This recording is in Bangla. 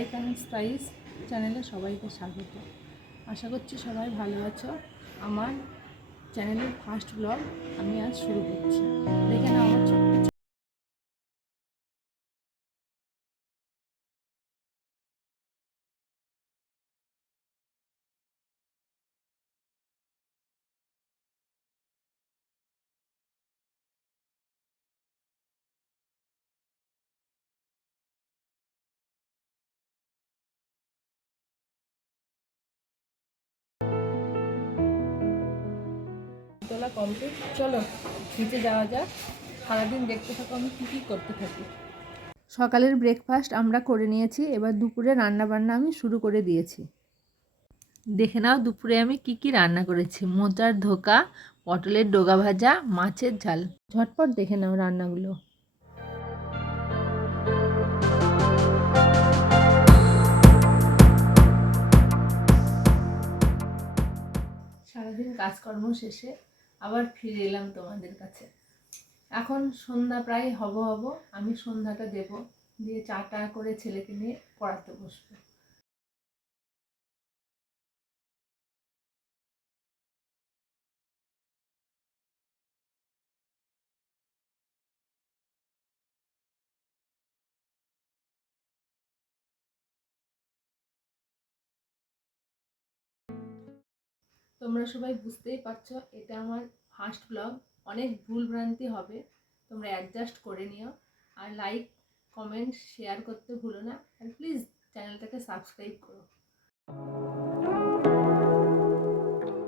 লাইফ অ্যান্ড স্পাইস চ্যানেলে সবাইকে স্বাগত। আশা করছি সবাই ভালো আছো। আমার চ্যানেলের ফার্স্ট ব্লগ আমি আজ শুরু করছি। দেখে নাও আমার ছোট্ট তোলা কমপ্লিট। চলো নিচে যাওয়া যাক, সারাদিন দেখতে থাকো আমি কী কী করতে থাকি। সকালের ব্রেকফাস্ট আমরা করে নিয়েছি, এবার দুপুরে রান্নাবান্না আমি শুরু করে দিয়েছি। দেখে নাও দুপুরে আমি কি কি রান্না করেছি। মোচার ধোকা, পটলের ডগা ভাজা, মাছের ঝাল। ঝটপট দেখে নাও রান্নাগুলো। সারাদিন কাজকর্ম শেষে আবার ফিরে এলাম তোমাদের কাছে। এখন সন্ধ্যা প্রায় হব আমি সন্ধ্যাটা দেব, দিয়ে চা টা করে ছেলেকে নিয়ে পড়াতে বসবো। তোমরা সবাই বুঝতেই পারছো এটা আমার ফার্স্ট ব্লগ, অনেক ভুল ভ্রান্তি হবে, তোমরা অ্যাডজাস্ট করে নিও। আর লাইক কমেন্ট শেয়ার করতে ভুলো না, আর প্লিজ চ্যানেলটাকে সাবস্ক্রাইব করো।